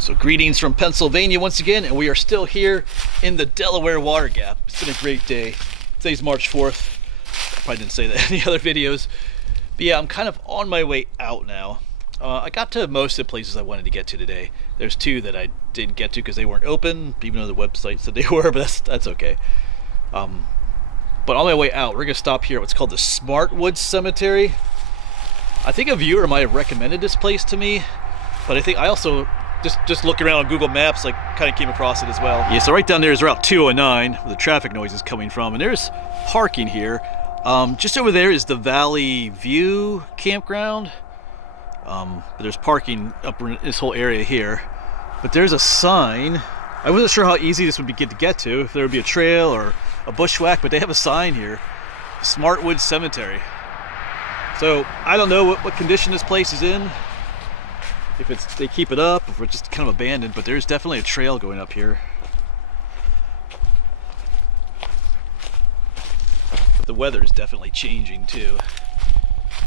So greetings from Pennsylvania once again, and we are still here in the Delaware water gap. It's been a great day. Today's March 4th. I probably didn't say that in the other videos. But yeah, I'm kind of on my way out now. I got to most of the places I wanted to get to today. There's two that I didn't get to because they weren't open, even though the website said they were, but that's okay. But on my way out, we're going to stop here at what's called the Smartwood Cemetery. I think a viewer might have recommended this place to me, but I think I also just looking around on Google Maps, like, kind of came across it as well. Yeah, so right down there is Route 209, where the traffic noise is coming from, and there's parking here. Just over there is the Valley View campground. But there's parking up in this whole area here. But there's a sign. I wasn't sure how easy this would be to get to, if there would be a trail or a bushwhack, but they have a sign here, Smartwood Cemetery. So I don't know what condition this place is in. If they keep it up, if it's just kind of abandoned, but there's definitely a trail going up here. But the weather is definitely changing too.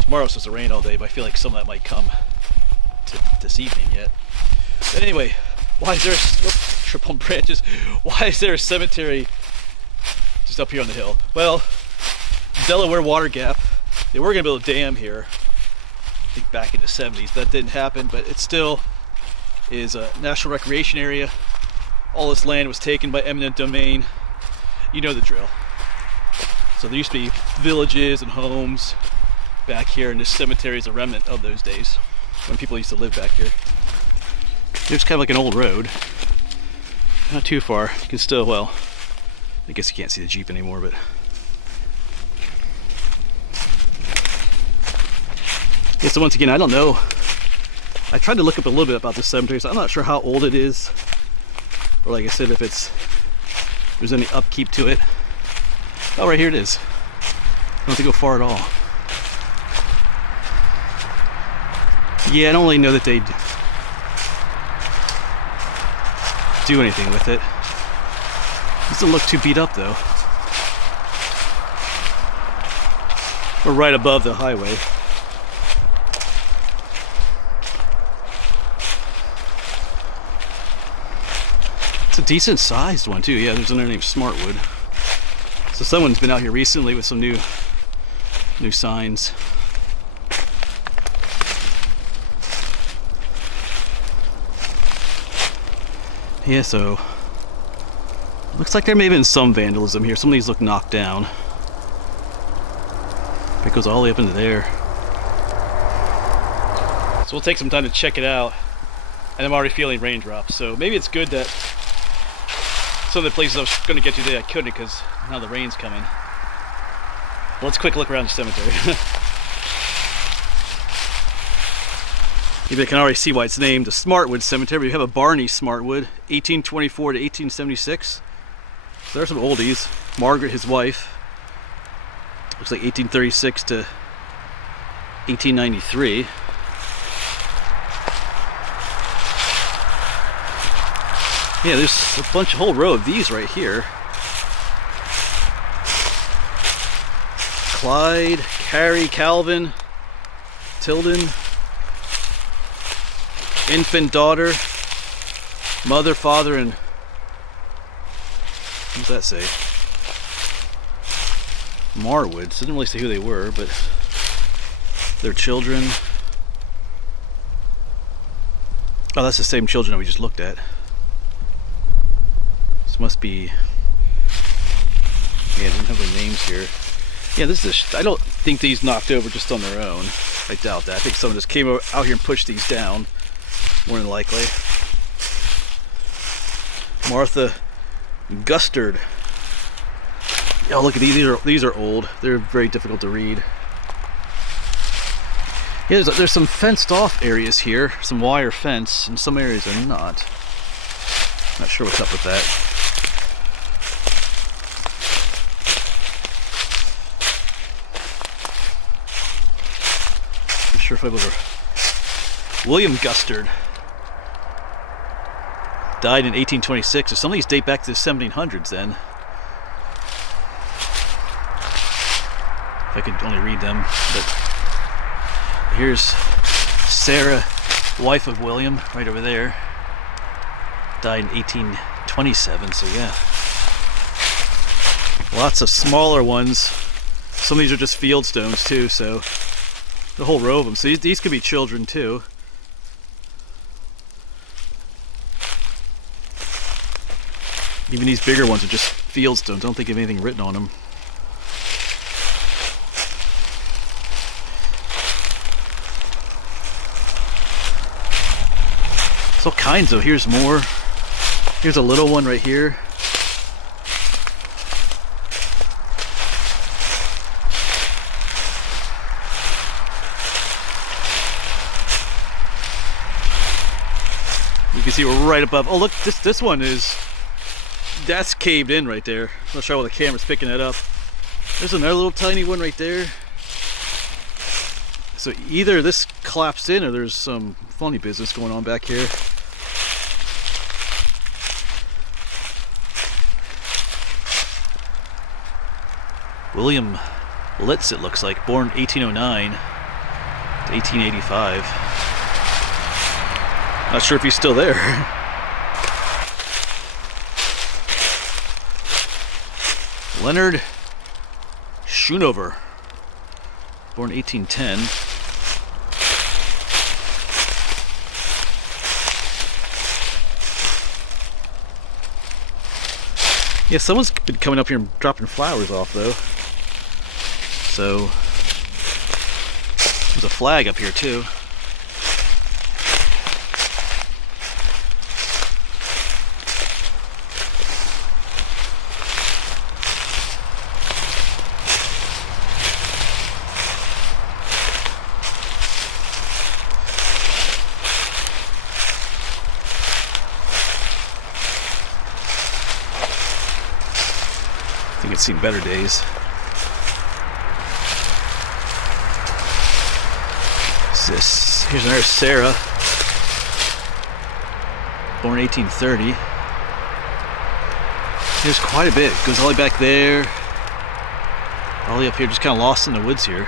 Tomorrow's supposed to rain all day, but I feel like some of that might come to this evening yet. But anyway, why is there trip on branches? Why is there a cemetery just up here on the hill? Well, Delaware water gap. They were going to build a dam here, I think back in the 70s. That didn't happen, but it still is a national recreation area. All this land was taken by eminent domain. You know the drill. So there used to be villages and homes back here, and this cemetery is a remnant of those days when people used to live back here. There's kind of like an old road. Not too far. You can still, well, I guess you can't see the Jeep anymore, but yeah, so once again, I don't know. I tried to look up a little bit about this cemetery, so I'm not sure how old it is, or like I said, if there's any upkeep to it. Oh, right here it is. I don't have to go far at all. Yeah, I don't really know that they'd do anything with it. It doesn't look too beat up though. We're right above the highway. It's a decent sized one too. Yeah, there's another named Smartwood. So someone's been out here recently with some new signs. Yeah, so looks like there may have been some vandalism here. Some of these look knocked down. It goes all the way up into there. So we'll take some time to check it out. And I'm already feeling raindrops, so maybe it's good that some of the places I was going to get to today I couldn't because now the rain's coming. Well, let's quick look around the cemetery. Maybe I can already see why it's named the Smartwood Cemetery. We have a Barney Smartwood, 1824 to 1876. So there's some oldies. Margaret, his wife. Looks like 1836 to 1893. Yeah, there's a whole row of these right here. Clyde, Carrie, Calvin, Tilden, infant daughter, mother, father, and what does that say? Marwood. So I didn't really say who they were, but their children. Oh, that's the same children that we just looked at. This must be, yeah, it doesn't have their names here. Yeah, this is I don't think these knocked over just on their own. I doubt that. I think someone just came out here and pushed these down, more than likely. Martha Gustard. Oh, look at these. These are old. They're very difficult to read. Yeah, there's some fenced off areas here, some wire fence, and some areas are not. Not sure what's up with that. Not sure if I ever. William Gustard died in 1826, so some of these date back to the 1700s then. If I could only read them, but here's Sarah, wife of William, right over there. Died in 1827, so yeah. Lots of smaller ones. Some of these are just field stones too, so the whole row of them. So these could be children too. Even these bigger ones are just field stones. I don't think they have anything written on them. There's all kinds though. Here's more. Here's a little one right here. You can see we're right above. Oh look, this one is, that's caved in right there. I'm not sure how the camera's picking it up. There's another little tiny one right there. So either this collapsed in or there's some funny business going on back here. William Litz, it looks like, born 1809 to 1885. Not sure if he's still there. Leonard Schoonover, born 1810. Yeah, someone's been coming up here and dropping flowers off though. So there's a flag up here too. I think it's seen better days. Here's another Sarah, born 1830. There's quite a bit. It goes all the way back there, all the way up here, just kind of lost in the woods here.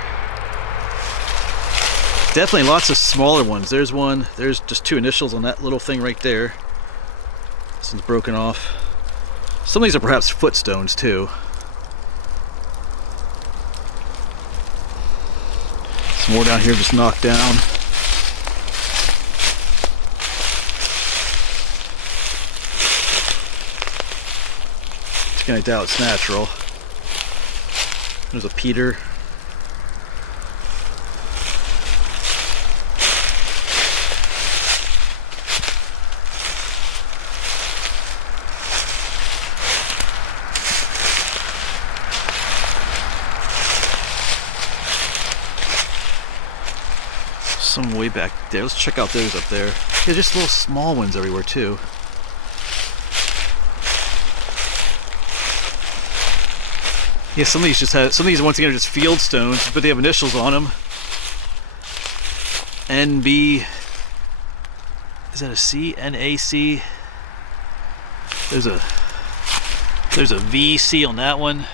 Definitely lots of smaller ones. There's one. There's just two initials on that little thing right there. This one's broken off. Some of these are perhaps footstones too. Some more down here just knocked down. I doubt it's natural. There's a Peter. Some way back there. Let's check out those up there. Yeah, just little small ones everywhere too. Yeah, some of these just have, some of these once again are just field stones, but they have initials on them. NB, is that a C? NAC? There's a VC on that one.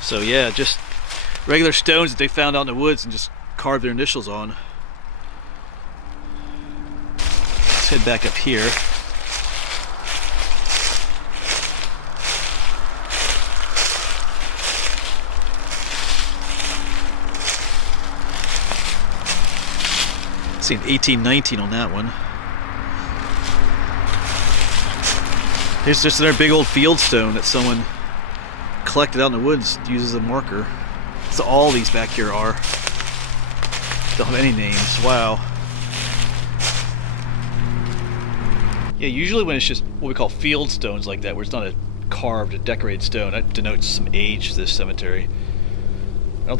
So yeah, just regular stones that they found out in the woods and just carved their initials on. Let's head back up here. Seen 1819 on that one. Here's just another big old field stone that someone collected out in the woods, uses a marker. So all these back here are. Don't have any names. Wow. Yeah, usually when it's just what we call field stones like that, where it's not a carved, a decorated stone, that denotes some age to this cemetery. When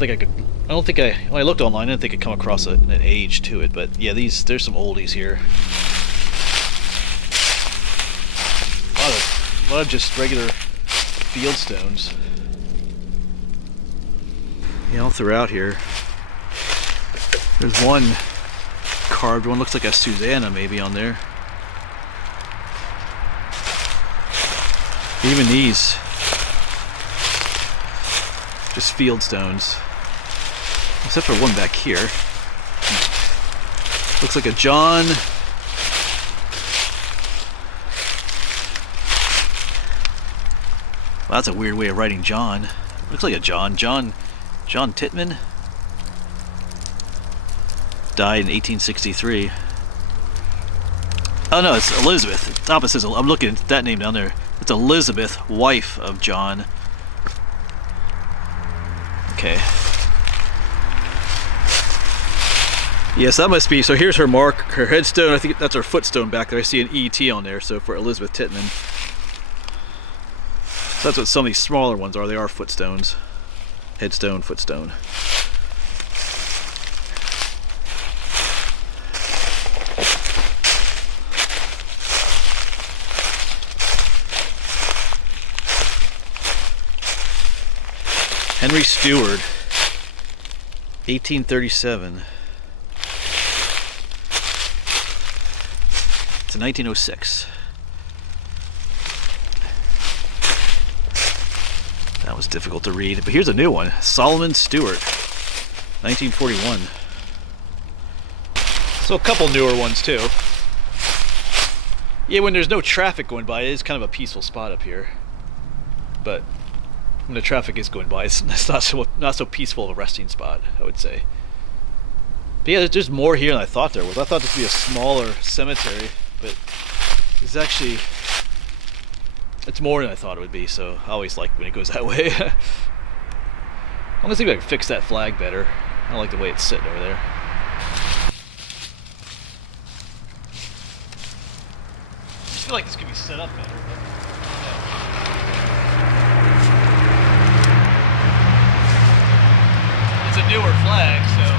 I looked online, I didn't think I'd come across an age to it, but yeah, there's some oldies here. A lot of just regular field stones. Yeah, all throughout here. There's one carved one, looks like a Susanna maybe on there. Even these, just field stones. Except for one back here. Looks like a John Well, that's a weird way of writing John. Looks like a John. John Titman. Died in 1863. Oh no, it's Elizabeth. The top it says, I'm looking at that name down there. It's Elizabeth, wife of John. Okay. Yes, that must be, so here's her mark, her headstone. I think that's her footstone back there. I see an E.T. on there, so for Elizabeth Titman. So that's what some of these smaller ones are. They are footstones. Headstone, footstone. Henry Stewart, 1837 to 1906. That was difficult to read, but here's a new one. Solomon Stewart, 1941. So a couple newer ones too. Yeah, when there's no traffic going by, it is kind of a peaceful spot up here. But when the traffic is going by, it's not so peaceful of a resting spot, I would say. But yeah, there's more here than I thought there was. I thought this would be a smaller cemetery, but it's actually, it's more than I thought it would be, so I always like when it goes that way. I'm gonna see if I can fix that flag better. I don't like the way it's sitting over there. I feel like this could be set up better. It's a newer flag, so.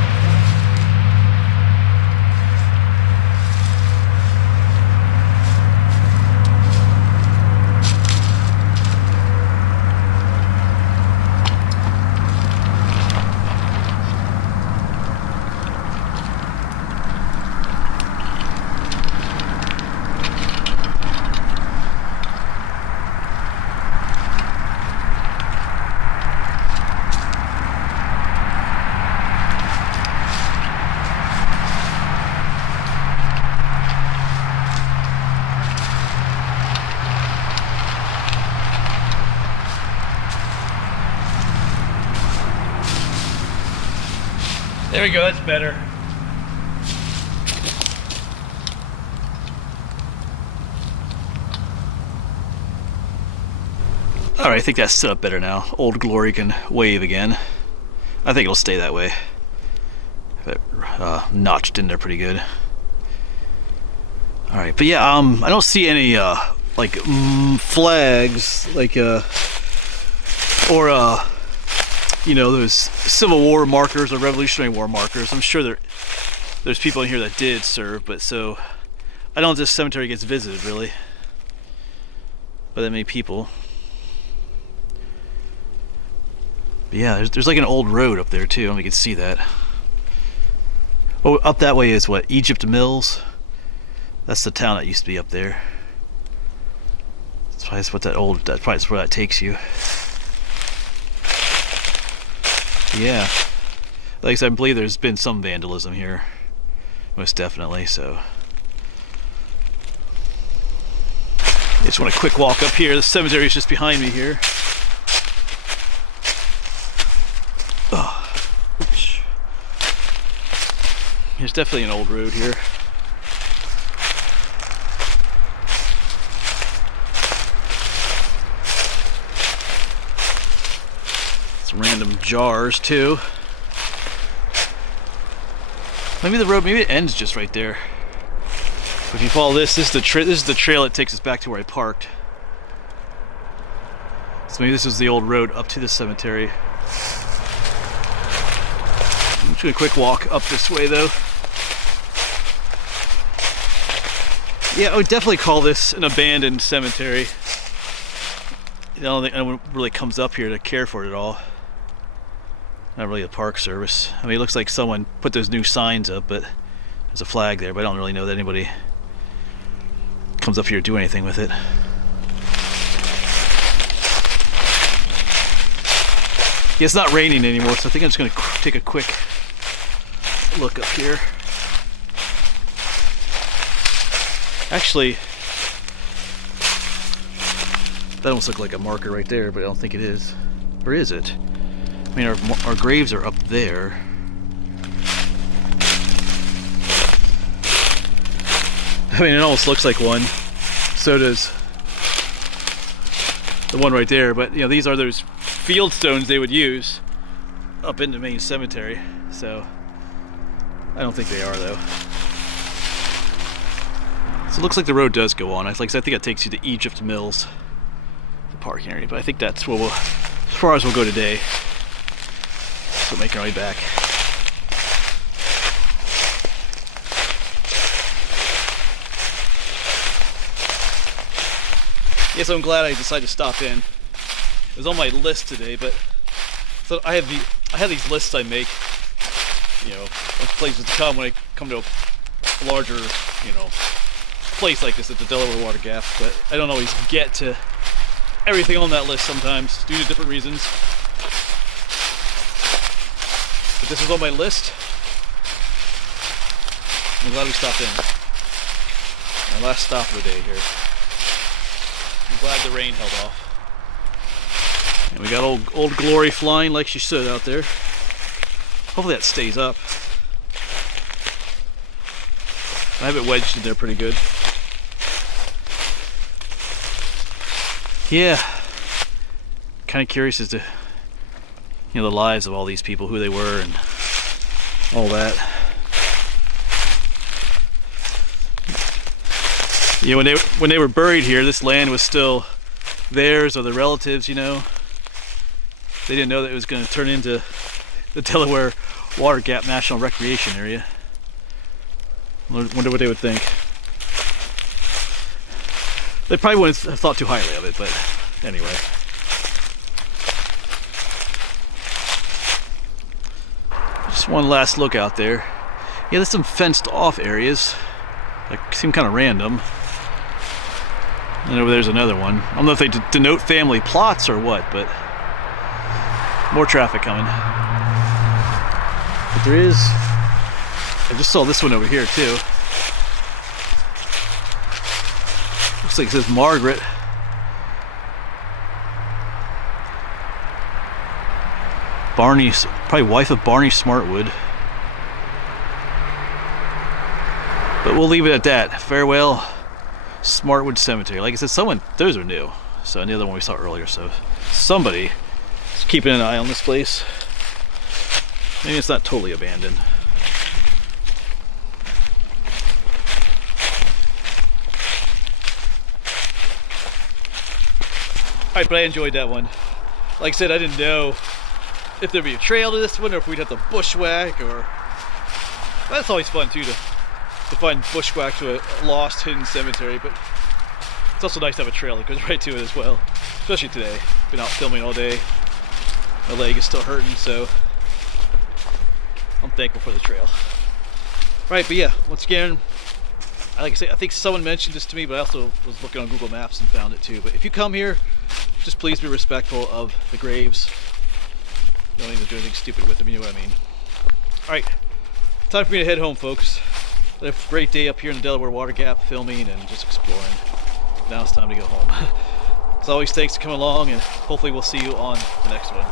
There we go, that's better. Alright, I think that's set up better now. Old Glory can wave again. I think it'll stay that way. Have it notched in there pretty good. Alright, but yeah, I don't see any like flags, like or you know, those Civil War markers or Revolutionary War markers. I'm sure there's people in here that did serve, but so I don't know if this cemetery gets visited really by that many people. But yeah, there's like an old road up there too. I don't know if you can see that. Oh, up that way is what? Egypt Mills. That's the town that used to be up there. That's probably what that old. That's probably where that takes you. Yeah, like I said, I believe there's been some vandalism here, most definitely. So, I just want a quick walk up here. The cemetery is just behind me here. Oh, oops. There's definitely an old road here. Random jars too. Maybe the road, maybe it ends just right there. But if you follow this is the trail that takes us back to where I parked. So maybe this is the old road up to the cemetery. I'm just gonna quick walk up this way though. Yeah, I would definitely call this an abandoned cemetery. I don't think anyone really comes up here to care for it at all. Not really a park service. I mean, it looks like someone put those new signs up, but there's a flag there, but I don't really know that anybody comes up here to do anything with it. Yeah, it's not raining anymore, so I think I'm just going to take a quick look up here. Actually, That almost looked like a marker right there, but I don't think it is. Or is it? I mean, our graves are up there. I mean, it almost looks like one. So does the one right there. But, you know, these are those field stones they would use up in the main cemetery. So, I don't think they are, though. So it looks like the road does go on. I think it takes you to Egypt Mills, the parking area. But I think that's where as far as we'll go today. So making our way back. Yes, I'm glad I decided to stop in. It was on my list today, but so I had these lists I make, you know, of places to come when I come to a larger, you know, place like this at the Delaware Water Gap, but I don't always get to everything on that list sometimes due to different reasons. But this was on my list. I'm glad we stopped in. Our last stop of the day here. I'm glad the rain held off. And we got old Glory flying like she should out there. Hopefully that stays up. I have it wedged in there pretty good. Yeah, kind of curious as to, you know, the lives of all these people, who they were, and all that. You know, when they were buried here, this land was still theirs or the relatives. You know, they didn't know that it was going to turn into the Delaware Water Gap National Recreation Area. Wonder what they would think. They probably wouldn't have thought too highly of it, but anyway. Just one last look out there. Yeah, there's some fenced off areas. Like, seem kind of random. And over there's another one. I don't know if they denote family plots or what, but more traffic coming. But there is, I just saw this one over here too. Looks like it says Margaret. Barney, probably wife of Barney Smartwood. But we'll leave it at that. Farewell, Smartwood Cemetery. Like I said, those are new. So, and the other one we saw earlier. So, somebody is keeping an eye on this place. Maybe it's not totally abandoned. Alright, but I enjoyed that one. Like I said, I didn't know if there'd be a trail to this one or if we'd have to bushwhack or... That's always fun too, to find bushwhack to a lost, hidden cemetery, but it's also nice to have a trail that goes right to it as well. Especially today. Been out filming all day. My leg is still hurting, so I'm thankful for the trail. Right, but yeah, once again, like I say, I think someone mentioned this to me, but I also was looking on Google Maps and found it too. But if you come here, just please be respectful of the graves. Don't even do anything stupid with them, you know what I mean. Alright, time for me to head home, folks. I had a great day up here in the Delaware Water Gap, filming and just exploring. Now it's time to go home. As always, thanks for coming along, and hopefully we'll see you on the next one.